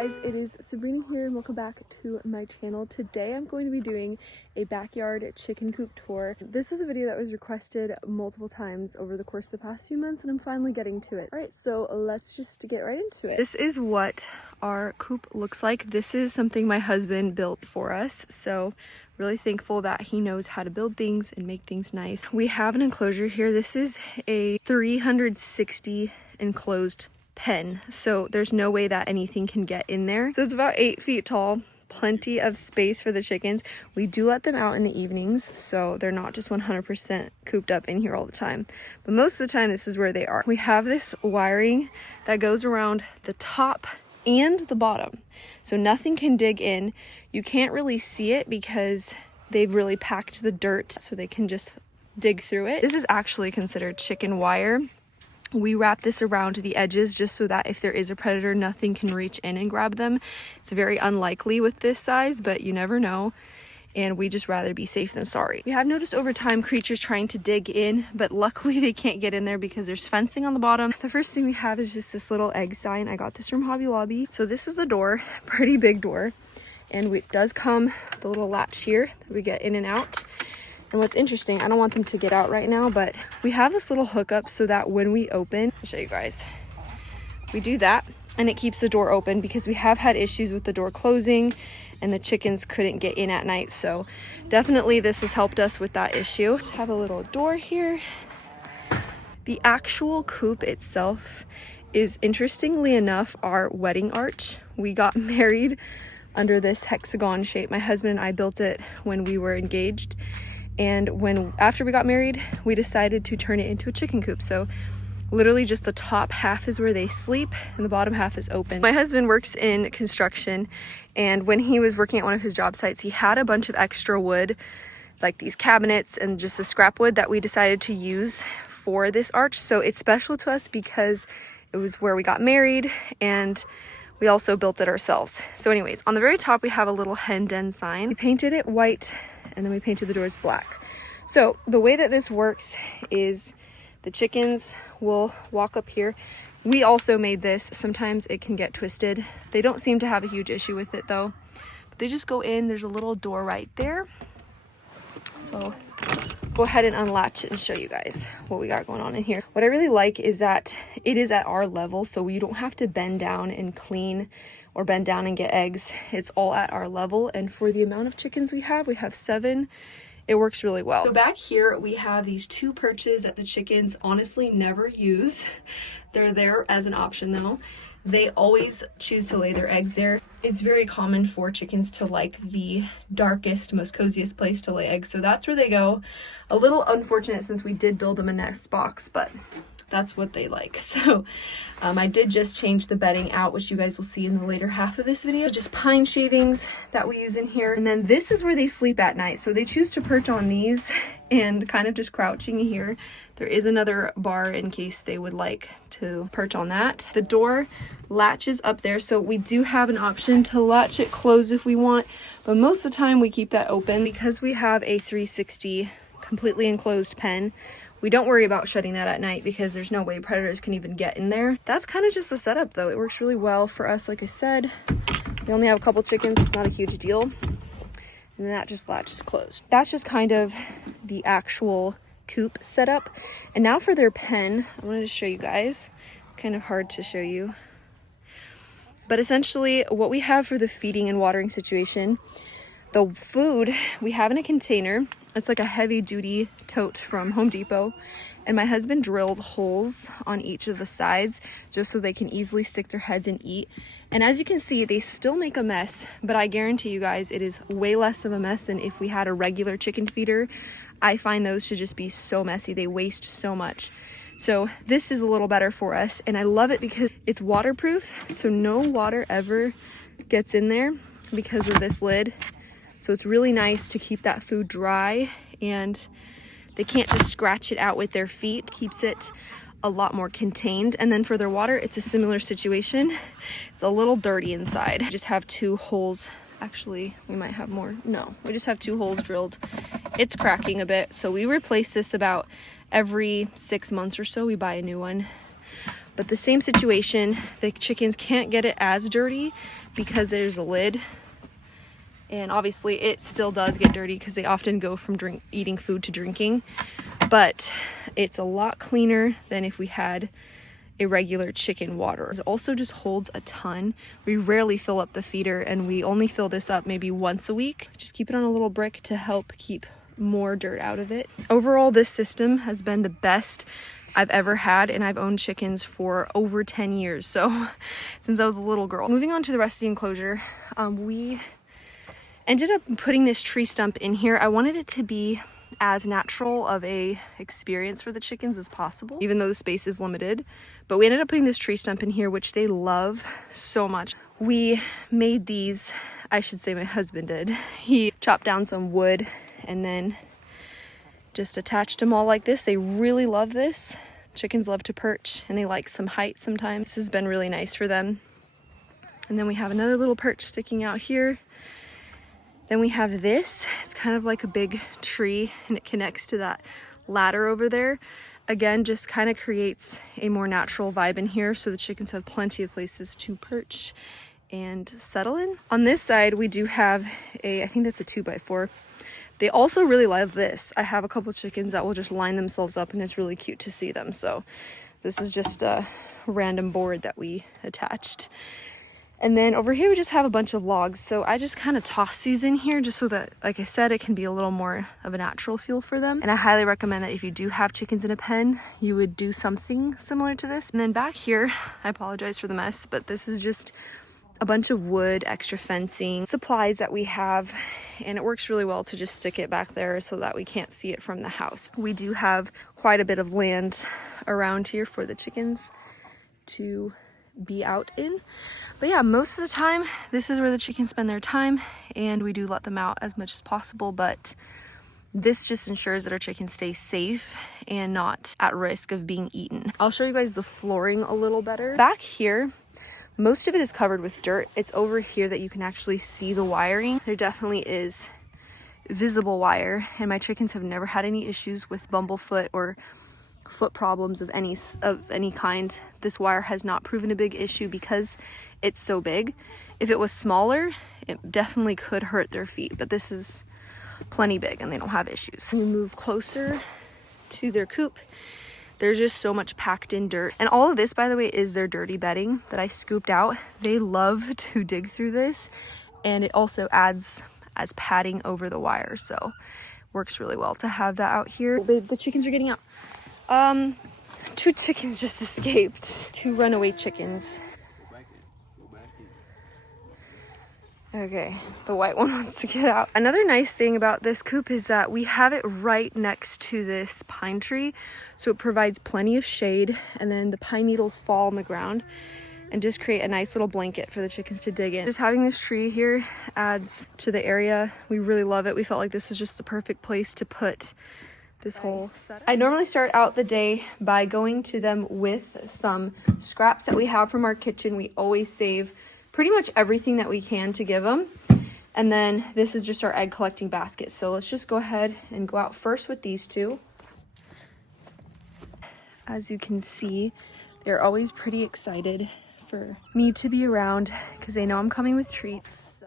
guys, it is Sabrina here and welcome back to my channel. Today I'm going to be doing a backyard chicken coop tour. This is a video that was requested multiple times over the course of the past few months and I'm finally getting to it. Alright, so let's just get right into it. This is what our coop looks like. This is something my husband built for us, so really thankful that he knows how to build things and make things nice. We have an enclosure here. This is a 360 enclosed pen, so there's no way that anything can get in there. So it's about 8 feet tall, plenty of space for the chickens. We do let them out in the evenings, so they're not just 100% cooped up in here all the time, but most of the time this is where they are. We have this wiring that goes around the top and the bottom, so nothing can dig in. You can't really see it because they've really packed the dirt so they can just dig through it. This is actually considered chicken wire. We wrap this around the edges just so that if there is a predator, nothing can reach in and grab them. It's very unlikely with this size, but you never know. And we just rather be safe than sorry. We have noticed over time creatures trying to dig in, but luckily they can't get in there because there's fencing on the bottom. The first thing we have is just this little egg sign. I got this from Hobby Lobby. So this is a door, pretty big door. And it does come with a little latch here that we get in and out. And what's interesting, I don't want them to get out right now, but we have this little hookup so that when we open, I'll show you guys. We do that and it keeps the door open because we have had issues with the door closing and the chickens couldn't get in at night. So definitely this has helped us with that issue. Just have a little door here. The actual coop itself is, interestingly enough, our wedding arch. We got married under this hexagon shape. My husband and I built it when we were engaged. And after we got married, we decided to turn it into a chicken coop. So literally just the top half is where they sleep and the bottom half is open. My husband works in construction, and when he was working at one of his job sites, he had a bunch of extra wood, like these cabinets and just a scrap wood that we decided to use for this arch. So it's special to us because it was where we got married and we also built it ourselves. So anyways, on the very top, we have a little hen den sign. We painted it white and then we painted the doors black. So the way that this works is the chickens will walk up here. We also made this. Sometimes it can get twisted. They don't seem to have a huge issue with it though. But they just go in. There's a little door right there. So go ahead and unlatch it and show you guys what we got going on in here. What I really like is that it is at our level, so you don't have to bend down and clean or bend down and get eggs. It's all at our level, and for the amount of chickens we have 7, it works really well. So back here we have these 2 perches that the chickens honestly never use. They're there as an option though. They always choose to lay their eggs there. It's very common for chickens to like the darkest, most coziest place to lay eggs, so that's where they go. A little unfortunate since we did build them a nest box, but that's what they like. So I did just change the bedding out, which you guys will see in the later half of this video. Just pine shavings that we use in here. And then this is where they sleep at night. So they choose to perch on these and kind of just crouching here. There is another bar in case they would like to perch on that. The door latches up there, so we do have an option to latch it closed if we want, but most of the time we keep that open because we have a 360 completely enclosed pen. We don't worry about shutting that at night because there's no way predators can even get in there. That's kind of just the setup though. It works really well for us. Like I said, we only have a couple chickens. It's not a huge deal. And then that just latches closed. That's just kind of the actual coop setup. And now for their pen, I wanted to show you guys. It's kind of hard to show you. But essentially what we have for the feeding and watering situation, the food we have in a container. It's like a heavy duty tote from Home Depot, and my husband drilled holes on each of the sides just so they can easily stick their heads and eat. And as you can see, they still make a mess, but I guarantee you guys it is way less of a mess than if we had a regular chicken feeder. I find those to just be so messy. They waste so much. So this is a little better for us, and I love it because it's waterproof, so no water ever gets in there because of this lid. So it's really nice to keep that food dry, and they can't just scratch it out with their feet. Keeps it a lot more contained. And then for their water, it's a similar situation. It's a little dirty inside. We just have 2 holes. Actually, we might have more. No, we just have 2 holes drilled. It's cracking a bit, so we replace this about every 6 months or so. We buy a new one. But the same situation, the chickens can't get it as dirty because there's a lid. And obviously it still does get dirty because they often go from eating food to drinking, but it's a lot cleaner than if we had a regular chicken water. It also just holds a ton. We rarely fill up the feeder, and we only fill this up maybe once a week. Just keep it on a little brick to help keep more dirt out of it. Overall, this system has been the best I've ever had, and I've owned chickens for over 10 years, so since I was a little girl. Moving on to the rest of the enclosure, we ended up putting this tree stump in here. I wanted it to be as natural of a experience for the chickens as possible, even though the space is limited. But we ended up putting this tree stump in here, which they love so much. We made these, I should say my husband did. He chopped down some wood and then just attached them all like this. They really love this. Chickens love to perch, and they like some height sometimes. This has been really nice for them. And then we have another little perch sticking out here. Then we have this. It's kind of like a big tree, and it connects to that ladder over there. Again, just kind of creates a more natural vibe in here, so the chickens have plenty of places to perch and settle in. On this side, we do have I think that's a 2x4. They also really love this. I have a couple chickens that will just line themselves up, and it's really cute to see them. So this is just a random board that we attached. And then over here we just have a bunch of logs. So I just kind of toss these in here just so that, like I said, it can be a little more of a natural feel for them. And I highly recommend that if you do have chickens in a pen, you would do something similar to this. And then back here, I apologize for the mess, but this is just a bunch of wood, extra fencing, supplies that we have. And it works really well to just stick it back there so that we can't see it from the house. We do have quite a bit of land around here for the chickens to be out in. But yeah, most of the time this is where the chickens spend their time, and we do let them out as much as possible, but this just ensures that our chickens stay safe and not at risk of being eaten. I'll show you guys the flooring a little better. Back here, most of it is covered with dirt. It's over here that you can actually see the wiring. There definitely is visible wire, and my chickens have never had any issues with bumblefoot or foot problems of any kind. This wire has not proven a big issue because it's so big. If it was smaller, it definitely could hurt their feet, but this is plenty big and they don't have issues. You move closer to their coop, there's just so much packed in dirt. And all of this, by the way, is their dirty bedding that I scooped out. They love to dig through this, and it also adds as padding over the wire, so works really well to have that out here. Oh, babe, the chickens are getting out. 2 chickens just escaped. 2 runaway chickens. Okay, the white one wants to get out. Another nice thing about this coop is that we have it right next to this pine tree, so it provides plenty of shade, and then the pine needles fall on the ground and just create a nice little blanket for the chickens to dig in. Just having this tree here adds to the area. We really love it. We felt like this was just the perfect place to put this whole setup. I normally start out the day by going to them with some scraps that we have from our kitchen. We always save pretty much everything that we can to give them. And then this is just our egg collecting basket. So let's just go ahead and go out first with these 2. As you can see, they're always pretty excited for me to be around because they know I'm coming with treats.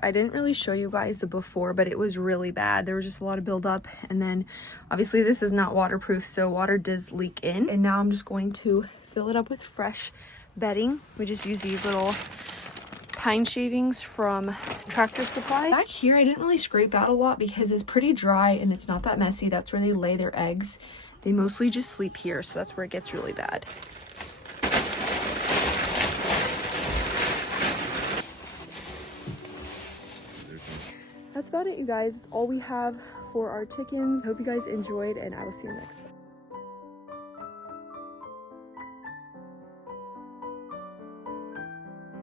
I didn't really show you guys the before, but it was really bad. There was just a lot of buildup, and then obviously this is not waterproof, so water does leak in. And now I'm just going to fill it up with fresh bedding. We just use these little pine shavings from Tractor Supply. Back here, I didn't really scrape out a lot because it's pretty dry and it's not that messy. That's where they lay their eggs. They mostly just sleep here, so that's where it gets really bad. That's about it, you guys. That's all we have for our chickens. I hope you guys enjoyed, and I will see you next one.